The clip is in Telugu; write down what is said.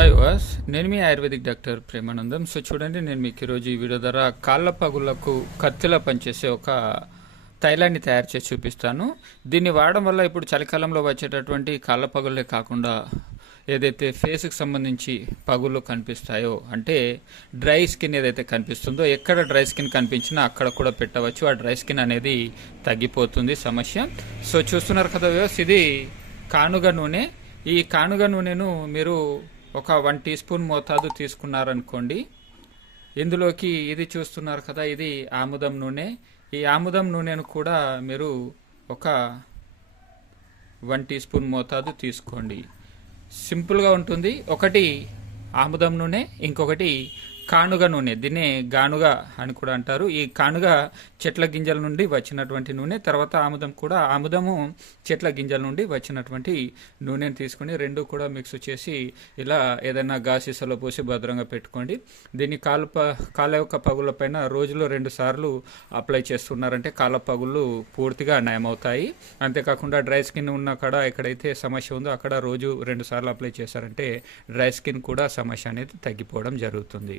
హాయ్ వాస్ నేను మీ ఆయుర్వేదిక్ డాక్టర్ ప్రేమానందం. సో చూడండి నేను మీకు ఈరోజు ఈ వీడియో ద్వారా కాళ్ళ పగులకు కత్తిలా పనిచేసే ఒక తైలాన్ని తయారు చేసి చూపిస్తాను. దీన్ని వాడడం వల్ల ఇప్పుడు చలికాలంలో వచ్చేటటువంటి కాళ్ళ పగులే కాకుండా ఏదైతే ఫేస్కి సంబంధించి పగులు కనిపిస్తాయో అంటే డ్రై స్కిన్ ఏదైతే కనిపిస్తుందో ఎక్కడ డ్రై స్కిన్ కనిపించినా అక్కడ కూడా పెట్టవచ్చు. ఆ డ్రై స్కిన్ అనేది తగ్గిపోతుంది సమస్య. సో చూస్తున్నారు కదా వ్యూస్ ఇది కానుగ నూనె. ఈ కానుగ నూనెను మీరు ఒక వన్ టీ స్పూన్ మోతాదు తీసుకున్నారనుకోండి ఇందులోకి ఇది చూస్తున్నారు కదా ఇది ఆముదం నూనె. ఈ ఆముదం నూనెను కూడా మీరు ఒక వన్ టీ స్పూన్ మోతాదు తీసుకోండి. సింపుల్గా ఉంటుంది. ఒకటి ఆముదం నూనె ఇంకొకటి కానుగ నూనె దీన్ని గానుగ అని కూడా అంటారు. ఈ కానుగ చెట్ల గింజల నుండి వచ్చినటువంటి నూనె తర్వాత ఆముదం కూడా ఆముదము చెట్ల గింజల నుండి వచ్చినటువంటి నూనెని తీసుకుని రెండు కూడా మిక్స్ చేసి ఇలా ఏదైనా గాసీసలో పోసి భద్రంగా పెట్టుకోండి. దీన్ని కాలు ప కాల యొక్క పగుల పైన రోజులో రెండు సార్లు అప్లై చేస్తున్నారంటే కాల పగుళ్ళు పూర్తిగా నయమవుతాయి. అంతేకాకుండా డ్రై స్కిన్ ఉన్న కాడ ఎక్కడైతే సమస్య ఉందో అక్కడ రోజు రెండు సార్లు అప్లై చేశారంటే డ్రై స్కిన్ కూడా సమస్య అనేది తగ్గిపోవడం జరుగుతుంది.